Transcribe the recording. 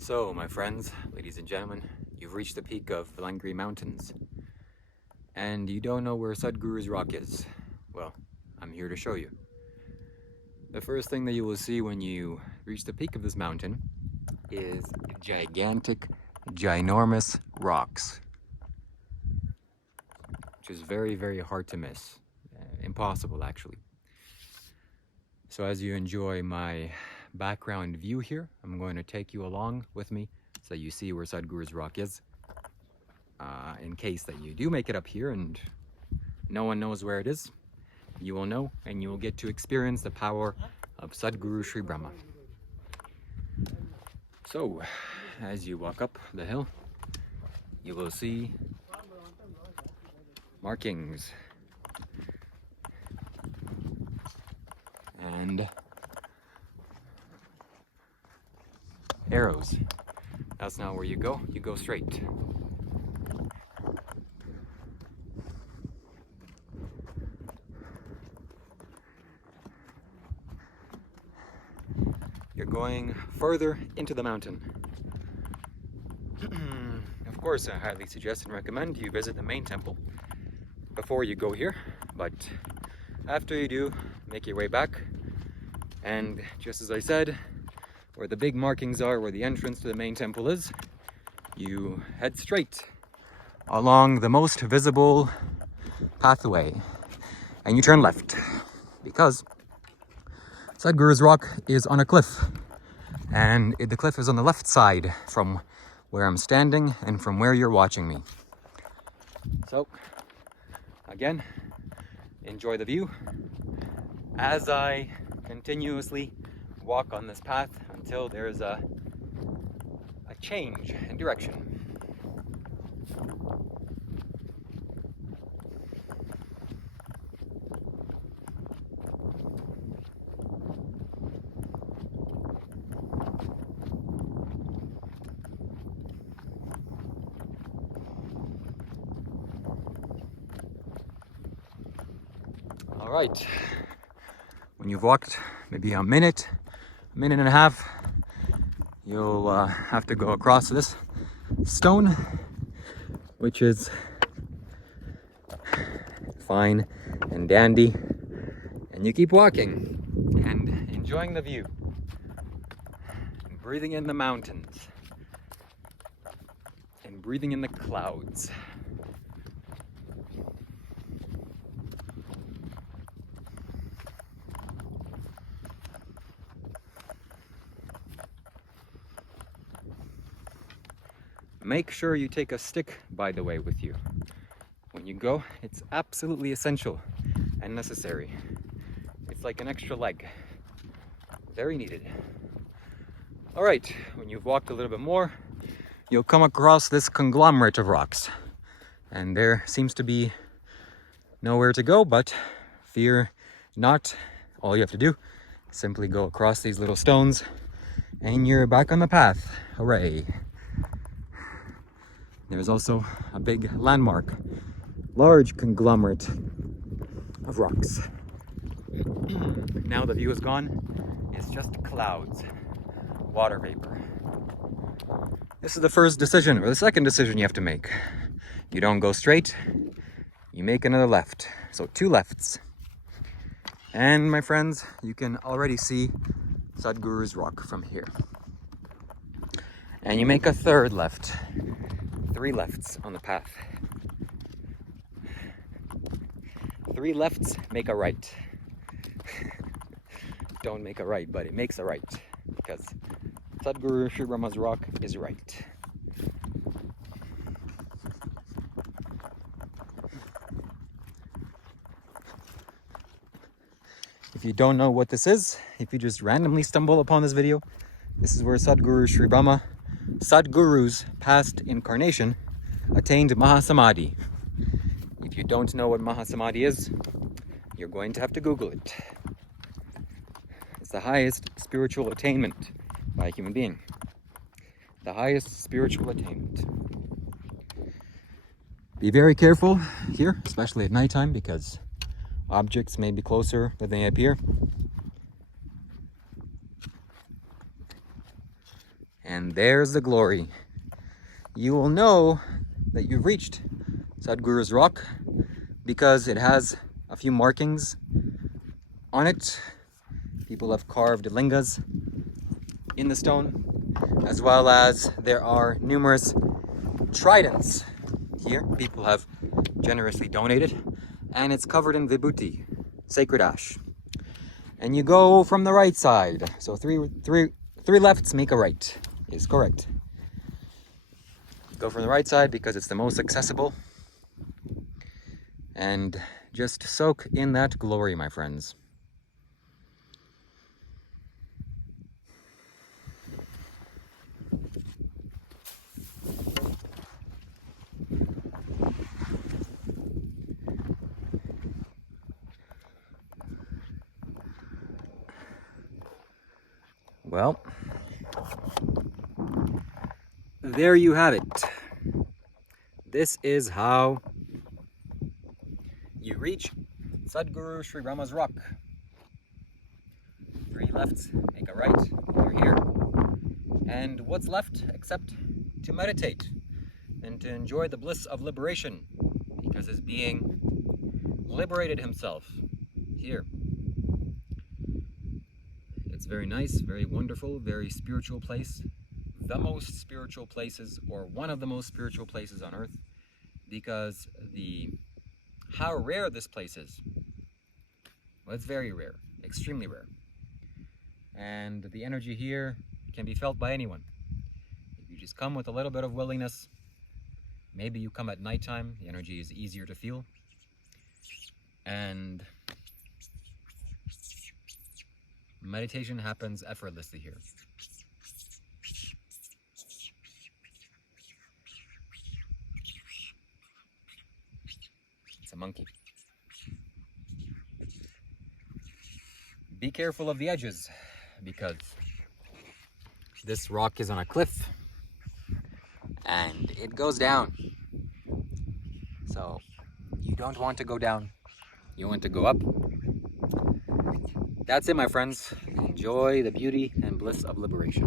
So, my friends, ladies and gentlemen, you've reached the peak of Velliangiri Mountains, and you don't know where Sadhguru's Rock is. Well, I'm here to show you. The first thing that you will see when you reach the peak of this mountain is gigantic, ginormous rocks, which is very, very hard to miss. Impossible, actually. So as you enjoy my background view here, I'm going to take you along with me so you see where Sadhguru's Rock is. In case that you do make it up here and no one knows where it is, you will know and you will get to experience the power of Sadhguru Sri Brahma. So, as you walk up the hill, you will see markings and arrows. That's not where you go straight. You're going further into the mountain. Of course, I highly suggest and recommend you visit the main temple before you go here, but after you do, make your way back, and just as I said, where the big markings are, where the entrance to the main temple is, you head straight along the most visible pathway and you turn left, because Sadhguru's Rock is on a cliff, and the cliff is on the left side from where I'm standing and from where you're watching me. So again, enjoy the view as I continuously walk on this path until there's a change in direction. All right, when you've walked maybe a minute and a half, you'll have to go across this stone, which is fine and dandy, and you keep walking and enjoying the view and breathing in the mountains and breathing in the clouds. Make sure you take a stick, by the way, with you. When you go, it's absolutely essential and necessary. It's like an extra leg. Very needed. All right, when you've walked a little bit more, you'll come across this conglomerate of rocks. And there seems to be nowhere to go, but fear not. All you have to do is simply go across these little stones and you're back on the path. Hooray. There's also a big landmark, large conglomerate of rocks. Now the view is gone, it's just clouds, water vapor. This is the first decision, or the second decision you have to make. You don't go straight, you make another left. So 2 lefts. And my friends, you can already see Sadhguru's Rock from here. And you make a 3rd left. 3 lefts on the path. 3 lefts make a right. Don't make a right, but it makes a right, because Sadhguru Sri Brahma's rock is right. If you don't know what this is, if you just randomly stumble upon this video, this is where Sadhguru Sri Brahma, Sadhguru's past incarnation, attained MahaSamadhi. If you don't know what MahaSamadhi is, you're going to have to Google it. It's the highest spiritual attainment by a human being. The highest spiritual attainment. Be very careful here, especially at nighttime, because objects may be closer than they appear. And there's the glory. You will know that you've reached Sadhguru's Rock because it has a few markings on it. People have carved lingas in the stone, as well as there are numerous tridents here. People have generously donated, and it's covered in vibhuti, sacred ash. And you go from the right side. So three lefts make a right is correct. Go from the right side because it's the most accessible. And just soak in that glory, my friends. Well, there you have it. This is how you reach Sadhguru Sri Brahma's Rock. 3 lefts, make a right, you're here. And what's left except to meditate and to enjoy the bliss of liberation, because his being liberated himself here. It's very nice, very wonderful, very spiritual place. The most spiritual places, or one of the most spiritual places on earth, because how rare this place is. Well, it's very rare, extremely rare. And the energy here can be felt by anyone. If you just come with a little bit of willingness, maybe you come at nighttime, the energy is easier to feel. And meditation happens effortlessly here. It's a monkey. Be careful of the edges, because this rock is on a cliff and it goes down. So you don't want to go down, you want to go up. That's it, my friends. Enjoy the beauty and bliss of liberation.